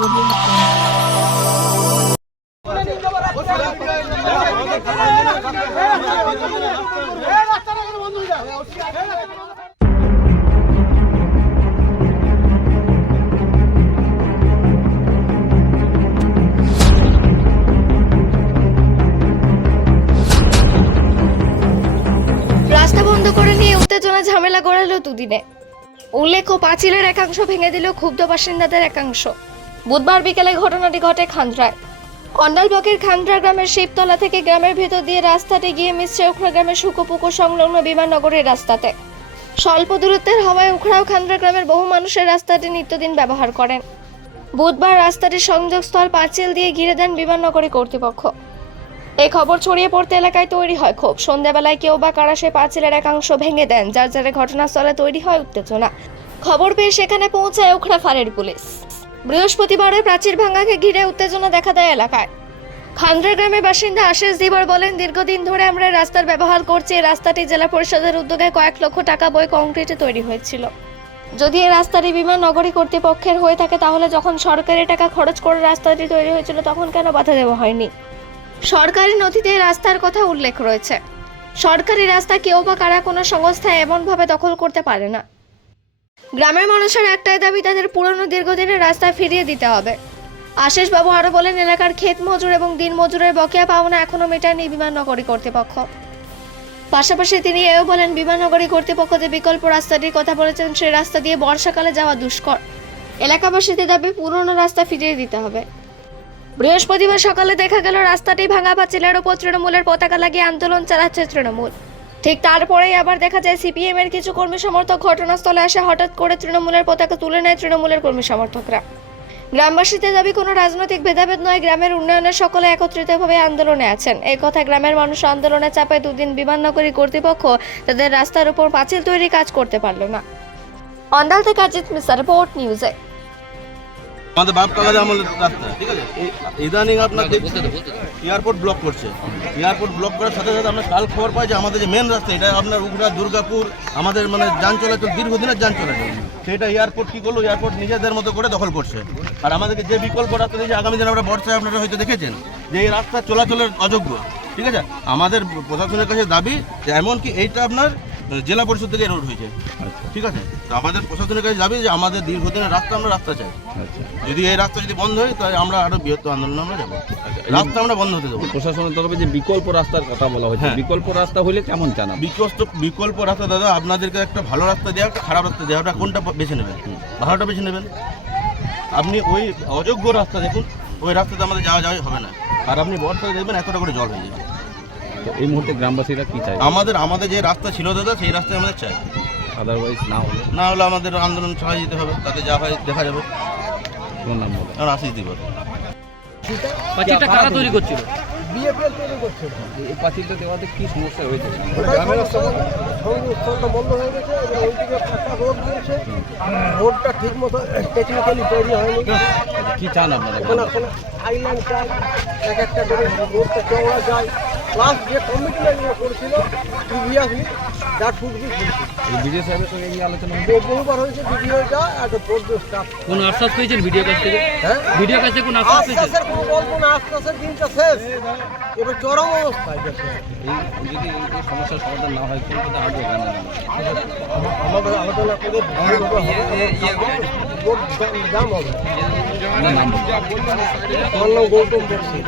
রাস্তা বন্ধ করে নিয়ে উত্তেজনা ঝামেলা গড়ালো দুদিনে। উল্লেখ্য পাঁচিলের একাংশ ভেঙে দিল ক্ষুব্ধ বাসিন্দাদের একাংশ। বুধবার বিকেলে ঘটনাটি ঘটে খান্দ্রায়। অন্ডাল ব্লকের খান্দ্রা গ্রামের শিবতলা থেকে গ্রামের ভেতর দিয়ে রাস্তাটি গিয়ে মিশছে উখড়া গ্রামের সুকোপুকো সংলগ্ন বিমাননগরের রাস্তাতে। স্বল্প দূরত্বের হওয়ায় উখড়াও খান্দ্রা গ্রামের বহু মানুষের রাস্তাটি নিত্যদিন ব্যবহার করেন। বুধবার রাস্তাটির সংযোগস্থল পাঁচিল দিয়ে ঘিরে দেন বিমাননগরী কর্তৃপক্ষ। এই খবর ছড়িয়ে পড়তে এলাকায় তৈরি হয় ক্ষোভ। সন্ধ্যাবেলায় কেউ বা কারা সে পাঁচিলের একাংশ ভেঙে দেন, যার যারে ঘটনাস্থলে তৈরি হয় উত্তেজনা। খবর পেয়ে সেখানে পৌঁছায় উখড়া ফাঁড়ির পুলিশ। বৃহস্পতিবারে প্রাচীর ভাঙাকে ঘিরে উত্তেজনা দেখা দেয় এলাকায়। খান্দ্রা গ্রামের বাসিন্দা আশিস দিবর বলেন, দীর্ঘদিন ধরে আমরা রাস্তার ব্যবহার করছি। এই রাস্তাটি জেলা পরিষদের উদ্যোগে কয়েক লক্ষ টাকা বই কংক্রিটে তৈরি হয়েছিল। যদি এই রাস্তাটি বিমান নগরী কর্তৃপক্ষের হয়ে থাকে, তাহলে যখন সরকারি টাকা খরচ করে রাস্তাটি তৈরি হয়েছিল, তখন কেন বাধা দেওয়া হয়নি? সরকারি নথিতে রাস্তার কথা উল্লেখ রয়েছে। সরকারি রাস্তা কেউ বা কারা কোনো সংস্থা এমনভাবে দখল করতে পারে না। গ্রামের মানুষের একটাই দাবি, তাদের পুরনো দীর্ঘদিনের রাস্তা ফিরিয়ে দিতে হবে। আশিস বাবু আরও বলেন, এলাকার ক্ষেত মজুর এবং দিন মজুরের বকেয়া পাওনা এখনও মেটায়নি বিমাননগরী কর্তৃপক্ষ। পাশাপাশি তিনি এও বলেন বিমাননগরী কর্তৃপক্ষ যে বিকল্প রাস্তাটির কথা বলেছেন, সেই রাস্তা দিয়ে বর্ষাকালে যাওয়া দুষ্কর। এলাকাবাসীদের দাবি, পুরনো রাস্তা ফিরিয়ে দিতে হবে। বৃহস্পতিবার সকালে দেখা গেল, রাস্তাটি ভাঙা পাঁচিলের ওপর তৃণমূলের পতাকা লাগিয়ে আন্দোলন চালাচ্ছে তৃণমূল। ঠিক তারপরেই আবার দেখা যায় সিপিএম এর কিছু কর্মী সমর্থক ঘটনাস্থলে আসে, হঠাৎ করে তৃণমূলের পতাকা তুলে নেয় তৃণমূলের কর্মী সমর্থকরা। গ্রামবাসীদের দাবি, কোনো রাজনৈতিক ভেদাভেদ নয়, গ্রামের উন্নয়নের সকলে একত্রিতভাবে আন্দোলনে আছেন। এই কথা গ্রামের মানুষ আন্দোলনে চাপায় দুদিন বিমাননগরী কর্তৃপক্ষ তাদের রাস্তার উপর পাঁচিল তৈরি কাজ করতে পারল না। অন্ডাল থেকে অজিত মিশ্রা, রিপোর্ট নিউজে। আমাদের বাপ কাকা আমলের রাস্তা ঠিক আছে? ইদানিং আপনার এয়ারপোর্ট ব্লক করছে। এয়ারপোর্ট ব্লক করার সাথে সাথে আমরা কাল খবর পাই যে আমাদের যে মেন রাস্তা এটা আপনার উগড়া দুর্গাপুর আমাদের মানে যান চলাচল দীর্ঘদিনের যান চলাচল। সেটা এয়ারপোর্ট কি করল? এয়ারপোর্ট নিজেদের মতো করে দখল করছে। আর আমাদেরকে যে বিকল্প রাস্তা দিয়েছে আগামী দিনে আমরা বর্ষায় আপনারা হয়তো দেখেছেন যে এই রাস্তা চলাচলের অযোগ্য ঠিক আছে? আমাদের প্রশাসনের কাছে দাবি যে এমনকি এইটা আপনার জেলা পরিষদ থেকে রোড হয়েছে। ঠিক আছে? তো আমাদের প্রশাসনের কাছে দাবি যে আমাদের দীর্ঘদিনের রাস্তা আমরা রাস্তা চাই। যদি এই রাস্তা যদি বন্ধ হয় তাহলে আমরা আরও বৃহত্তর আন্দোলন আমরা যাব। রাস্তা আমরা বন্ধ হতে দেবো। প্রশাসনের তরফে যে বিকল্প রাস্তার কথা বলা হয়েছে হ্যাঁ। বিকল্প রাস্তা হলে কেমন আপনি? বিকল্প বিকল্প রাস্তা দাদা আপনাদেরকে একটা ভালো রাস্তা দেওয়া একটা খারাপ রাস্তা দেওয়া কোনটা বেছে নেবেন? ভালোটা বেছে নেবেন? আপনি ওই অযোগ্য রাস্তা দেখুন ওই রাস্তাতে আমাদের যাওয়া যাওয়াই হবে না। আর আপনি বর্ষায় দেখবেন এতটা করে জল হয়ে যাবে। এই মুহূর্তে গ্রামবাসীরা কি চায়? আমাদের আমাদের যে রাস্তা ছিল দাদা সেই রাস্তায় আমাদের চাই আদারওয়াইজ না হলে? না হলে আমাদের আন্দোলন চালিয়ে যেতে হবে তাতে যা হয় দেখা যাবে। কোন নাম বলে। কারণ আশিস দিবস। পাঁচিলটা কারা তৈরি করছিল? বিএফএল তৈরি করছে এই পাঁচিলটা দেওয়াতে কি সমস্যা হয়েছে? সংযোগস্থলটা বন্ধ হয়ে গেছে এবং ওইদিকে একটা রোড দিয়েছে রোডটা ঠিক মতো টেকনিক্যালি তৈরি হয়নি। কি চান আপনারা? আইল্যান্ড চাই এক একটা করে রোডটা চওড়া যায়। প্লাস যে কমিটিটা নিয়ে করেছিল প্রিভিয়াসলি দ্যাট শুড বি এই বিজয় সাহেবের সঙ্গে এই আলোচনা বহুবার হয়েছে ভিডিওটা একটা বোর্ড স্টাফ কোন আশ্বাস পেয়েছেন ভিডিও কাছ থেকে? হ্যাঁ? ভিডিও কাছ থেকে কোন আশ্বাস পেয়েছেন? আশ্বাসের কোনো গল্প না আশ্বাসের দিনটা শেষ। এবার চরম অবস্থায় গেছে এই যদি এই সমস্যার সমাধান না হয় কোন পথে হাঁটবে কেন? আমাদের আলোচনা করে বোর্ড জাম হবে না নাম আমার নাম গৌতম বক্সি